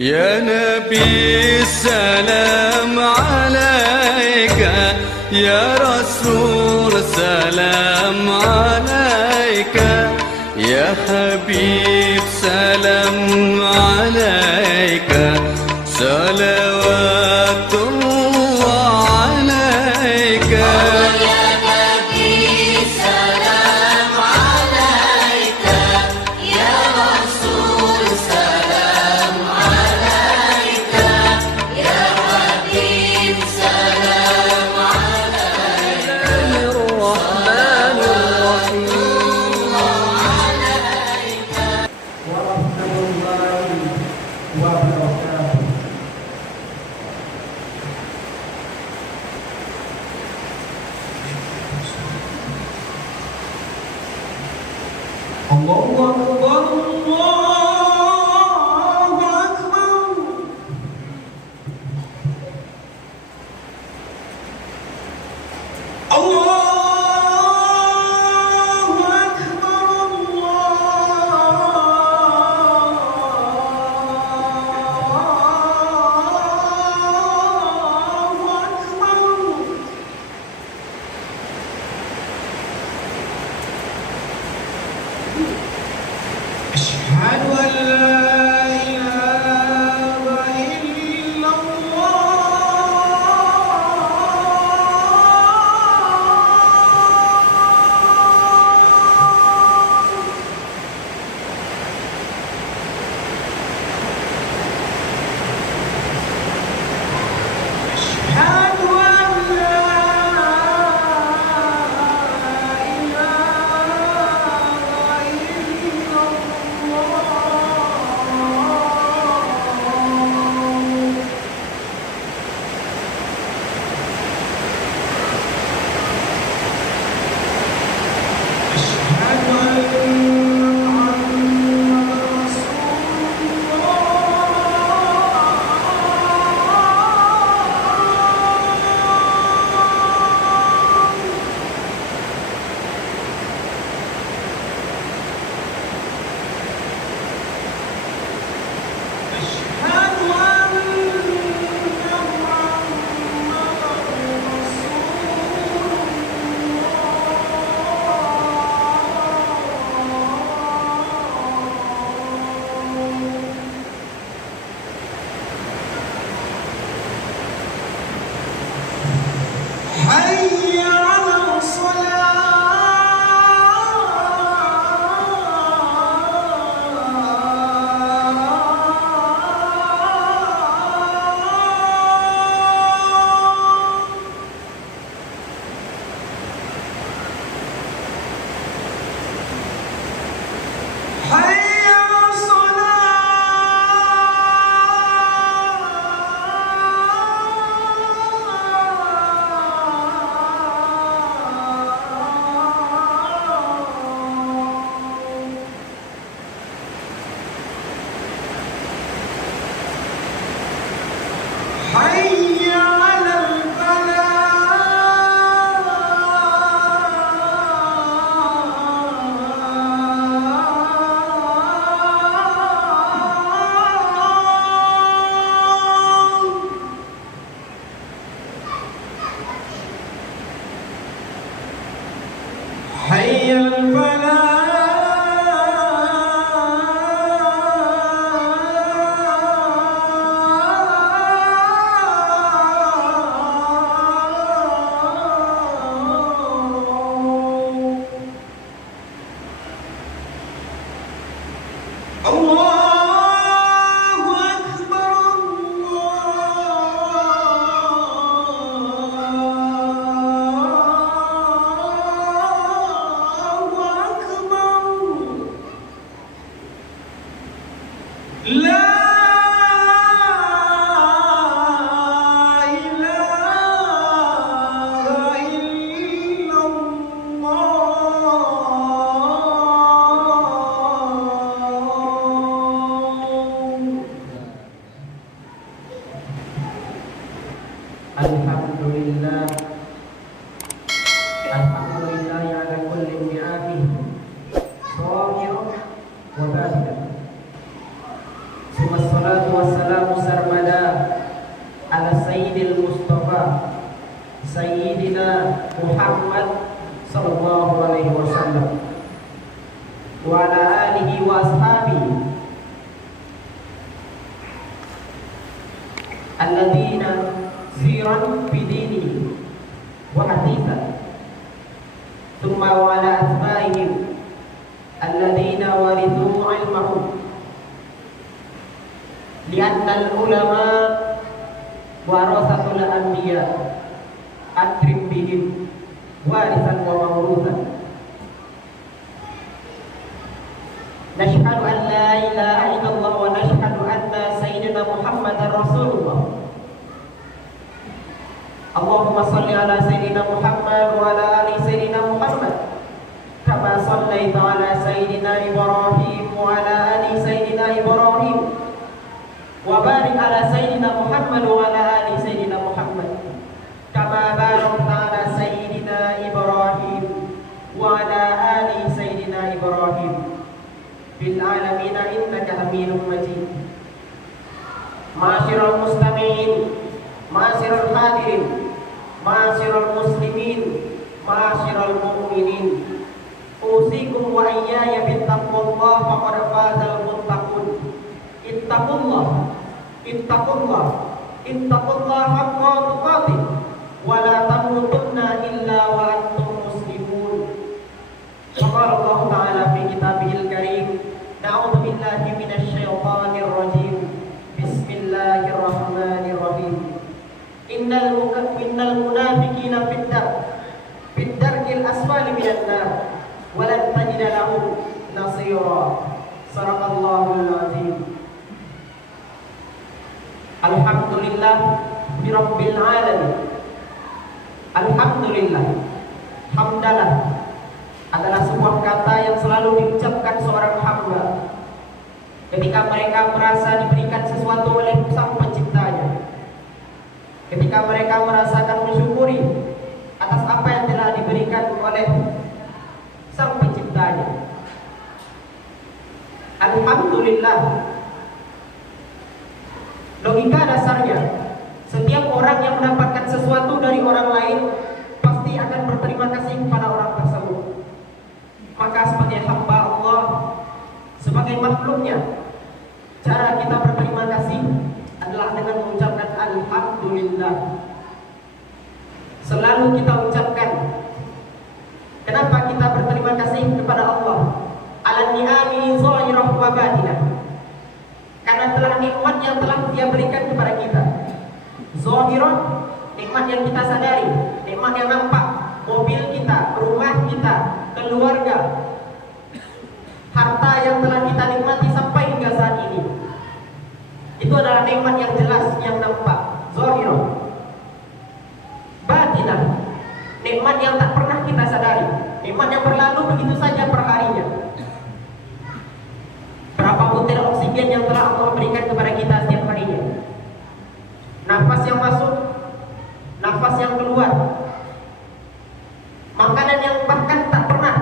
يا نبي السلام عليك، يا رسول سلام عليك، يا حبيب سلام عليك، صلوات الله عليك. Allahu Akbar, Allahu Akbar. Allahu أشهد أن لا إله إلا حي على حي على الفلاح حي الفلاح الله أكبر الله أكبر لا إله إلا الله wassalam sarmada ala sayyidil mustafa sayyidina Muhammad sallallahu alaihi wasallam wa ala alihi wa ashabihi alladzina siran bidini wa haditha thumma wa ala atba'ihim alladzina warithu ilmahum li'anna al-ulama warasatul anbiya akrim bihim warisan wa mawrusan. Nashhadu an la ilaha illallah wa nashhadu anna sayyidina Muhammadar Rasulullah. Allahumma salli ala sayyidina Muhammad wa ala ali sayyidina Muhammad kama sallaita ala sayyidina Ibrahim wa ala ali sayyidina Ibrahim wa barik ala sayyidina Muhammad wa ala ali sayyidina Muhammad kama barakta ala sayyidina Ibrahim wa ala ali sayyidina Ibrahim fil alamin innaka Hamidum Majid. Ma'asyiral mustami'in, ma'asyiral hadirin, ma'asyiral muslimin, ma'asyiral mu'minin, usikum wa iyaya bittaqwallah faqad fazal muttaqun. Ittaqullah, ittaqullah, ittaqullah haqqa tuqatih wa la tamutunna illa wa antum muslimun. Qala Allah Ta'ala fi kitabihil karim, na'udzu billahi minasy syaithanir rajim. Bismillahirrahmanirrahim. Innal munafiqina fid darkil asfali minan nar wa lan tajida lahum nasira. Sadaqallahul azim. Alhamdulillah birabbil alamin. Alhamdulillah. Hamdalah adalah sebuah kata yang selalu diucapkan seorang hamba ketika mereka merasa diberikan sesuatu oleh Sang Penciptanya, ketika mereka merasakan mensyukuri atas apa yang telah diberikan oleh Sang Penciptanya. Alhamdulillah. Logika dasarnya, setiap orang yang mendapatkan sesuatu dari orang lain pasti akan berterima kasih kepada orang tersebut. Maka sebagai hamba Allah, sebagai makhluknya, cara kita berterima kasih adalah dengan mengucapkan Alhamdulillah. Selalu kita ucapkan. Kenapa kita berterima kasih kepada Allah? Ala ni'ami zahirah wa batinah. Karena telah nikmat yang telah Dia berikan kepada kita. Zahirah, nikmat yang kita sadari, nikmat yang nampak, mobil kita, rumah kita, keluarga, harta yang telah kita nikmati sampai hingga saat ini. Itu adalah nikmat yang jelas, yang nampak, zahirah. Batinah, nikmat yang tak pernah kita sadari, nikmat yang berlalu begitu saja per harinya. Berapa butir oksigen yang telah Allah berikan kepada kita setiap harinya. Nafas yang masuk, nafas yang keluar. Makanan yang bahkan tak pernah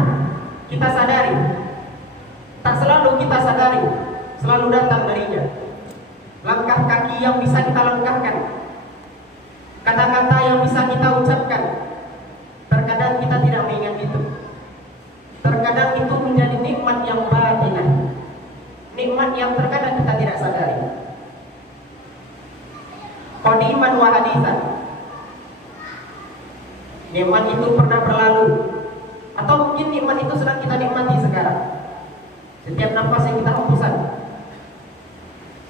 kita sadari, tak selalu kita sadari, selalu datang darinya. Langkah kaki yang bisa kita langkahkan, kata-kata yang bisa kita ucapkan. Terkadang kita tidak mengingat itu. Terkadang itu menjadi nikmat yang batinah, nikmat yang terkadang kita tidak sadari. Qadiman wa hadisan, nikmat itu pernah berlalu, atau mungkin nikmat itu sedang kita nikmati sekarang. Setiap nafas yang kita hembusan,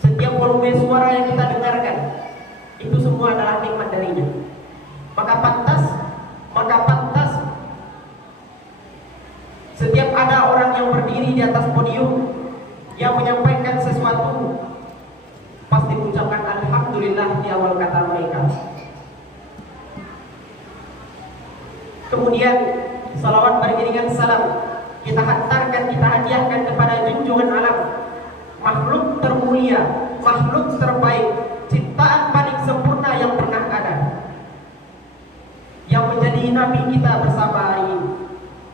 setiap volume suara yang kita dengarkan, itu semua adalah nikmat darinya. Maka pantas setiap ada orang yang berdiri di atas podium yang menyampaikan sesuatu, pasti mengucapkan Alhamdulillah di awal kata mereka. Kemudian salawat beriringan salam kita hantarkan, kita hadiahkan kepada junjungan alam, makhluk termulia, makhluk terbaik, ciptaan paling sempurna yang pernah ada, yang menjadi nabi kita bersama hari ini,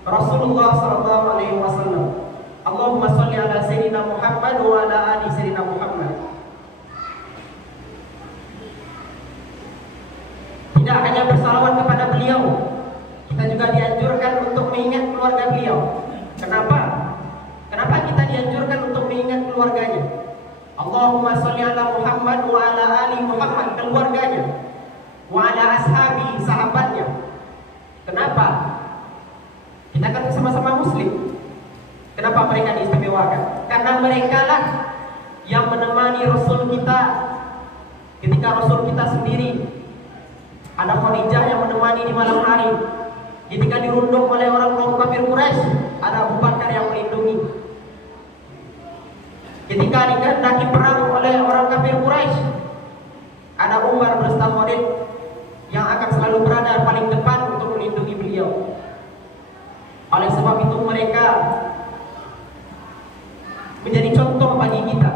Rasulullah sallallahu alaihi wasallam. Allahumma sholli ala sayyidina Muhammad wa ala ali sayyidina Muhammad. beliau, kita juga dianjurkan untuk mengingat keluarga beliau. Kenapa? Kenapa kita dianjurkan untuk mengingat keluarganya? Allahumma sholli ala Muhammad wa ala ali Muhammad, keluarganya, wa ala ashabi, sahabatnya. Kenapa? Kita kan sama-sama muslim. Kenapa mereka diistimewakan? Karena mereka lah yang menemani Rasul kita ketika Rasul kita sendiri. Ada Khadijah yang menemani di malam hari. Ketika dirundung oleh orang kaum kafir Quraisy, ada Abu Bakar yang melindungi. Ketika dikehendaki perang oleh orang kafir Quraisy, ada Umar bin Khattab yang akan selalu berada paling depan untuk melindungi beliau. Oleh sebab itu mereka menjadi contoh bagi kita.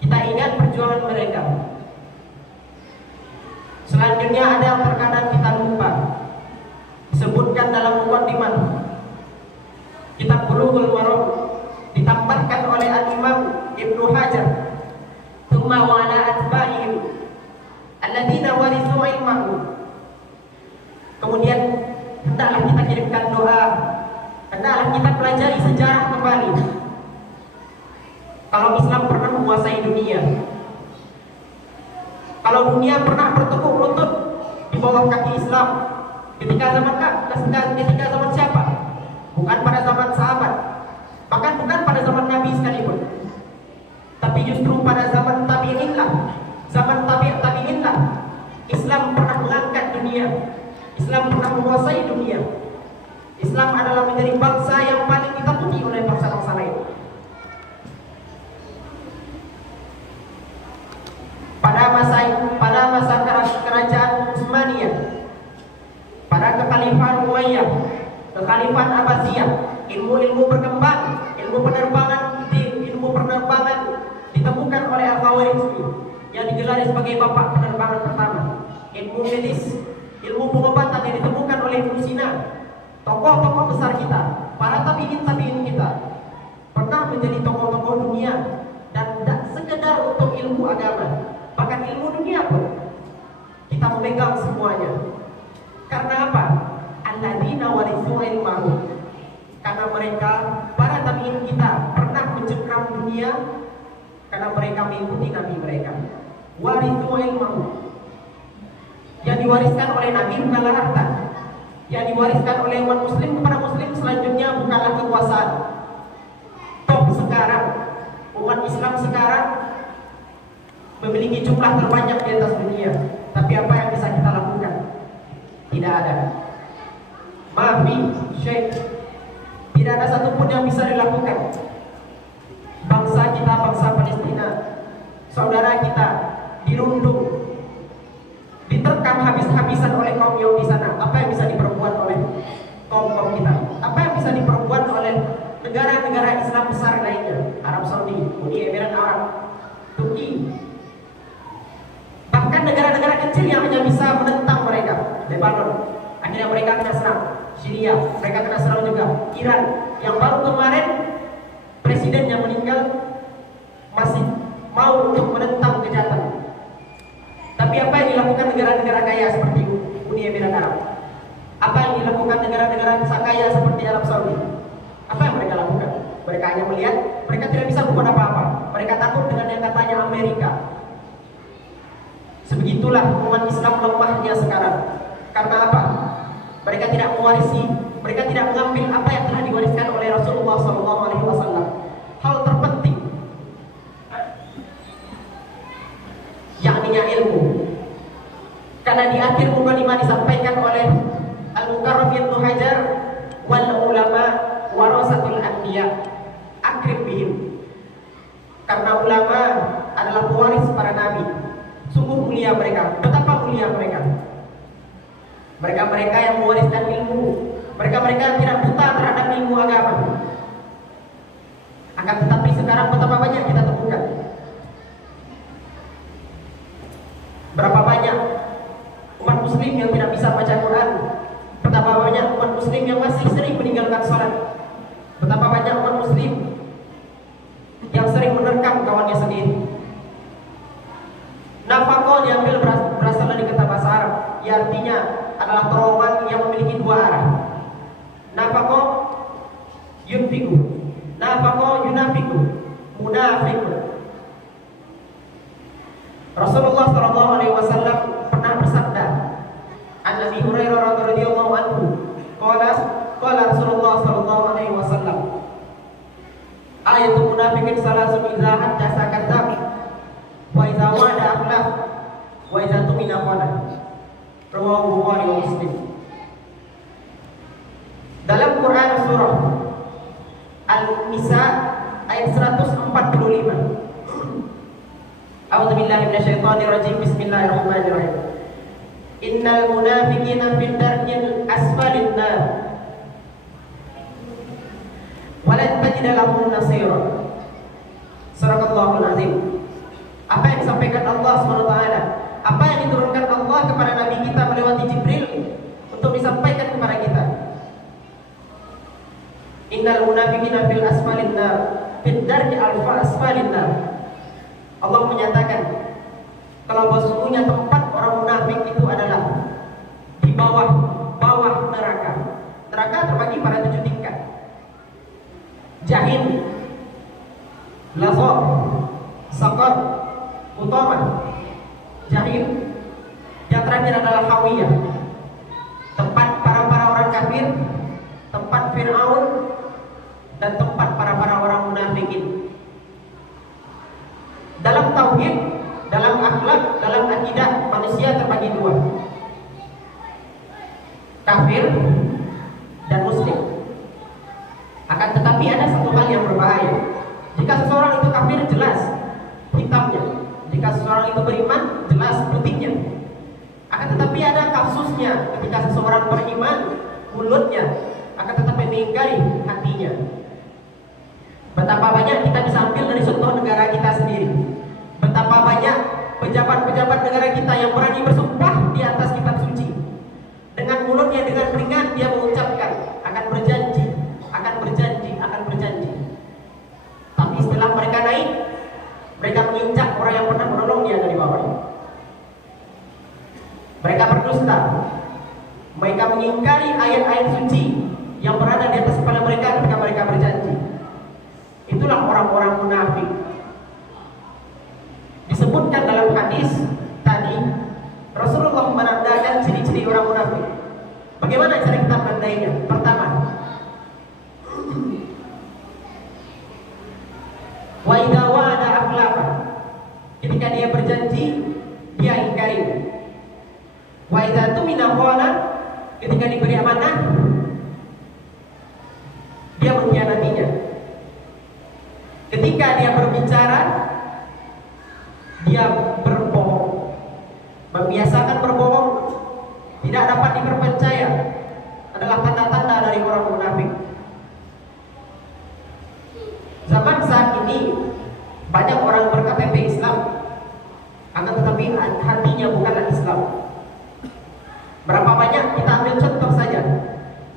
Kita ingat perjuangan mereka. Selanjutnya ada yang terkadang kita lupa. Disebutkan dalam muqaddimah kitab Bulughul Maram, ditambahkan oleh Al-Imam Ibnu Hajar, "Tsumma wa ala atba'ihim alladziina warithu ilmahu." Kemudian hendaklah kita kirimkan doa, hendaklah kita pelajari sejarah kembali. Kalau Islam pernah menguasai dunia, kalau dunia pernah bertekuk lutut di bawah kaki Islam, ketika zaman siapa? Bukan pada zaman sahabat, bahkan bukan pada zaman Nabi sekalipun, tapi justru pada zaman tabi'in lah, zaman tabi'in lah, Islam pernah mengangkat dunia. Islam pernah menguasai dunia. Islam adalah menjadi bangsa yang paling ditakuti oleh bangsa-bangsa lain. Pada masa kerajaan Utsmaniyah, pada kekhalifahan Umayyah, kekhalifahan Abbasiyah, ilmu berkembang, ilmu penerbangan ditemukan oleh Al-Khawarizmi yang digelari sebagai bapak penerbangan pertama. Ilmu medis, ilmu pengobatan yang ditemukan oleh Ibnu Sina. Tokoh-tokoh besar kita, para tabi'in kita pernah menjadi tokoh-tokoh dunia, dan tidak sekedar untuk ilmu agama, bahkan ilmu dunia pun kita memegang semuanya. Karena apa? Alladziina warithu ilmahu. Karena mereka, para tabi'in kita, pernah mencengkram dunia karena mereka mengikuti nabi mereka. Warithu ilmahu. Yang diwariskan oleh nabi bukanlah harta. Yang diwariskan oleh umat muslim kepada muslim selanjutnya bukanlah kekuasaan. Toh sekarang umat Islam sekarang memiliki jumlah terbanyak di atas dunia, tapi apa yang bisa kita lakukan? Tidak ada. Maafi Syekh, tidak ada satupun yang bisa dilakukan. Bangsa kita, bangsa Palestina, saudara kita dirundung, diterkam habis-habisan oleh kaum Yahudi di sana. Apa yang bisa diperbuat oleh kaum kita? Apa yang bisa diperbuat oleh negara-negara Islam besar lainnya? Arab Saudi, Uni Emirat Arab, Turki, bahkan negara-negara kecil yang hanya bisa menentang mereka. Lebanon, akhirnya mereka kena serang. Syria, mereka kena serang juga. Iran, yang baru kemarin presiden yang meninggal masih mau untuk menentang kejahatan. Tapi apa yang dilakukan negara-negara kaya seperti Uni Emirat Arab? Apa yang dilakukan negara-negara kaya seperti Arab Saudi? Apa yang mereka lakukan? Mereka hanya melihat, mereka tidak bisa berbuat apa-apa. Mereka takut dengan yang katanya Amerika. Sebegitulah umat Islam lemahnya sekarang. Karena apa? Mereka tidak mewarisi, mereka tidak mengambil apa yang telah diwariskan oleh Rasulullah SAW. Hal terpenting, yakni ilmu. Karena di akhir mukadimah disampaikan oleh Al-Mukarram Ibnu Hajar, wal ulama warasatul anbiya akrib bihim. Karena ulama adalah pewaris para nabi. Sungguh mulia mereka, betapa mulia mereka. Mereka-mereka yang mewariskan ilmu, mereka-mereka yang tidak buta terhadap ilmu agama. Akan tetapi sekarang betapa banyak kita temukan, berapa banyak umat muslim yang tidak bisa baca Quran, betapa banyak umat muslim yang masih sering meninggalkan sholat, betapa banyak umat muslim yang sering menerkam kawannya sendiri. Nafaqah diambil berasal dari kata bahasa Arab, yang artinya adalah adalah terowongan yang memiliki dua arah. Nafaqo yunfiqu, nafaqo yunafiqu, munafiqu. Rasulullah sallallahu alaihi wasallam pernah bersabda, An Abi Hurairah radhiyallahu anhu, qala Rasulullah sallallahu alaihi wasallam, ayatul munafiqin salasun idza hadatsa kadzab wa idza wa'ada akhlaf wa idza tumina khana. Rawahu Bukhari wa Muslim. Dalam Quran surah An-Nisa ayat 145. A'udzubillahi minasyaitonir rajim. Bismillahirrahmanirrahim. Innal munafiqina fid darkil asfalin nar wa lan tajida lahum nasira. Sadaqallahul azim. Apa yang disampaikan Allah SWT, apa yang diturunkan Allah kepada Nabi kita melewati Jibril untuk disampaikan kepada kita. Innal munafiqina fil asfalin nar, fid darki asfalin nar. Allah menyatakan kalau sesungguhnya tempat orang munafik itu adalah di bawah neraka. Neraka terbagi pada 7 tingkat. Jahim, lazab, saqar, utama. Jahim yang terakhir adalah hawiyah, tempat para orang kafir, tempat Fir'aun, dan tempat para orang munafikin. Dalam tauhid, dalam akhlak, dalam akidah, manusia terbagi 2, kafir dan muslim. Akan tetapi ada satu hal yang berbahaya. Jika seseorang itu kafir, jelas hitamnya. Jika seseorang itu beriman, jelas putihnya. Akan tetapi ada kasusnya ketika seseorang beriman, mulutnya, akan tetapi mengingkari hatinya. Betapa banyak kita bisa ambil dari contoh negara kita sendiri. Betapa banyak pejabat-pejabat negara kita yang berani bersumpah di atas kitab suci. Dengan mulutnya, dengan ringan dia mengucapkan akan berjanji, akan berjanji, akan berjanji. Tapi setelah mereka naik, mereka menginjak orang yang pernah menolong dia dari bawah. Mereka berdusta. Mereka mengingkari ayat-ayat suci yang berada di atas kepala mereka ketika mereka berjanji. Itulah orang-orang munafik. Disebutkan dalam hadis tadi, Rasulullah menandakan ciri-ciri orang munafik. Bagaimana cara kita menandainya? Pertama, wa idza wa'ada akhlafa. Ketika dia berjanji, dia ingkari. Wa idza tumina khana. Ketika diberi amanah, dia mengkhianatinya. Ketika dia berbicara, dia berbohong. Membiasakan berbohong, tidak dapat dipercaya, adalah tanda-tanda dari orang munafik. Zaman saat ini banyak orang berKTP Islam, akan tetapi hatinya bukanlah Islam. Berapa banyak, kita ambil contoh saja,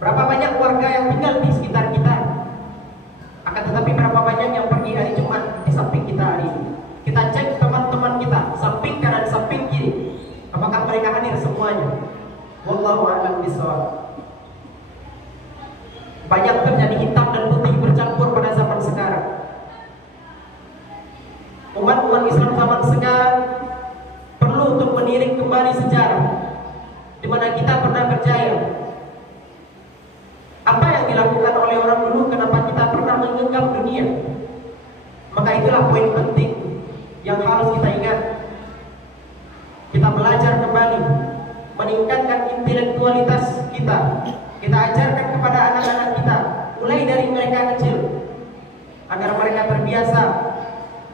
berapa banyak warga yang tinggal di sekitar kita, akan tetapi berapa banyak yang pergi hari Jumat di samping kita hari ini. Kita cek teman-teman kita, samping kanan, samping kiri, apakah mereka hadir semuanya? Wallahu a'lam bishawab. Banyak terjadi hitam dan putih bercampur pada zaman sekarang. Umat Islam zaman sekarang perlu untuk menirik kembali sejarah di mana kita pernah berjaya. Apa yang dilakukan oleh orang dulu, kenapa kita pernah menggenggam dunia? Maka itulah poin penting yang harus kita ingat. Kita belajar kembali, meningkatkan intelektualitas kita. Kita ajarkan kepada anak-anak kita, mulai dari mereka kecil, agar mereka terbiasa.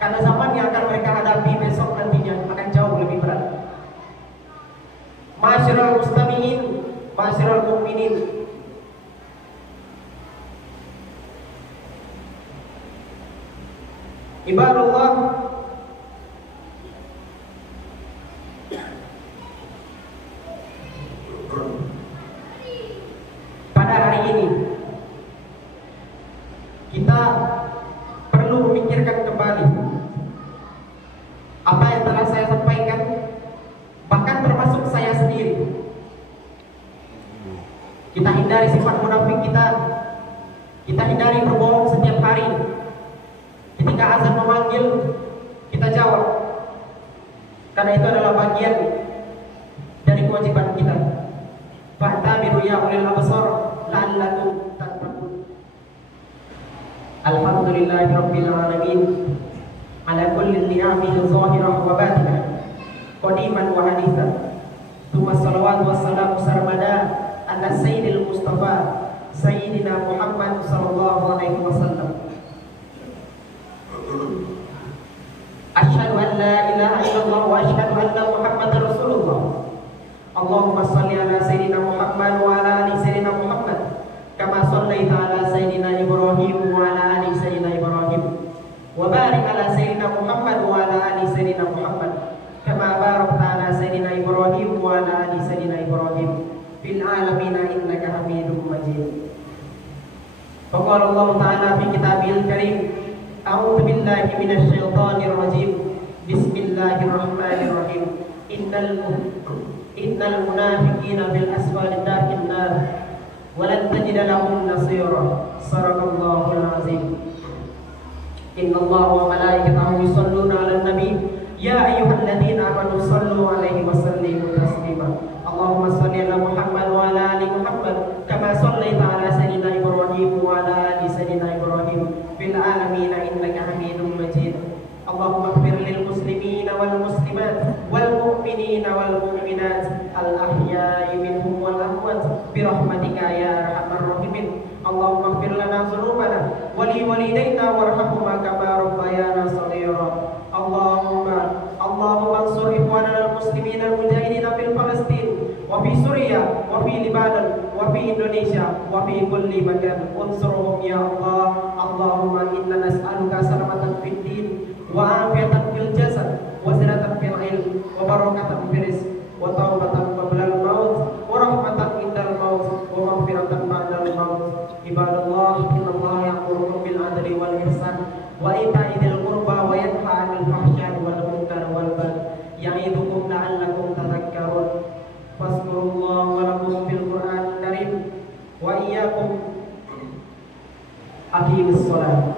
Karena zaman yang akan mereka hadapi besok nantinya akan jauh lebih berat. Ma'asyiral mustami'in, ma'asyiral mu'minin, ibadallah, pada hari ini kita perlu memikirkan kembali apa yang telah saya sampaikan, bahkan termasuk saya sendiri. hindari sifat munafik kita. Kita hindari berbohong setiap hari. Ketika azan memanggil, kita jawab. Karena itu adalah bagian dari kewajiban kita. Fa'tabiru ya ulil absar la'allakum tattaqun. Alhamdulillahirabbil alamin ala kulli ni'amihi zahirah wa batinah qadiman wa hadithan. Tsumma shalawatu wassalamu sarmada ala sayyidil mustafa sayyidina Muhammad sallallahu alaihi wasallam. Asyhadu an la ilaha illallah wa asyhadu anna Muhammadar Rasulullah. Allahumma shalli ala sayyidina Muhammad wa ala ali sayyidina Muhammad kama shallaita ala sayyidina Ibrahim wa ala ali sayyidina Ibrahim wa barik ala sayyidina Muhammad wa ala ali sayyidina Muhammad kama barakta ala sayyidina Ibrahim wa ala ali sayyidina Ibrahim fil alamin innaka Hamidum Majid. Faqala Allah Ta'ala fi kitabil karim, a'udzu billahi minasy syaithanir rajim. Bismillahirrahmanirrahim. Innal munafiqina fil asfali darin nar wa lan tajida lahum nasira. Sadaqallahul azim. Innallaha wa malaikatahu yusholluna 'alan nabi ya ayyuhalladzina amanu shallu 'alaihi wa sallimu taslima. Allahumma shalli ala Muhammad wa ala ali Muhammad kama shallaita ala sayyidina Ibrahim wa ala ali sayyidina Ibrahim fil alamin innaka Hamidum Majid. Allahumma ighfir lil muslimina wal muslimat wal mu'minina wal mu'minat al ahya'i minhum wal amwat bi rahmatika ya arhamar rahimin. Allahumma ighfir lana dhunubana wa li walidayna warhamhuma kama rabbayana shaghira. Allahumma ansur ikhwanana al muslimina al mujahidina fil Palestin wa fi Suriah wa fi Lebanon wa fi Indonesia wa fi kulli makan. Unsurhum ya Allah. Allahumma inna nas'aluka salamatan fid din wa afiyatan fil jasad wa zinatan fil ilm wa barakatan fil rizq wa taubatan qabla al maut wa rahmatan indal maut wa maghfiratan ba'dal maut. Ibadallah, innallaha ya'muru bil 'adli wal ihsan wa ita'i dzil qurba wa yanha 'anil fahsya'i wal munkar wal baghi ya'idukum la'allakum tadhakkarun. Fazkurullaha wa lakum fil Qur'anil karim wa iyyakum aqimus shalah.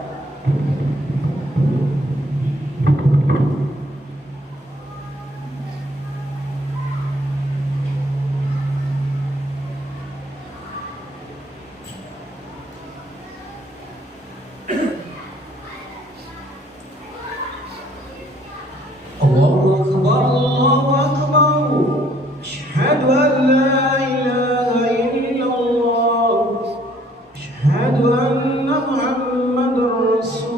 Allahu Akbar. Asyhadu an la ilaha illallah. Asyhadu anna Muhammadar Rasulullah.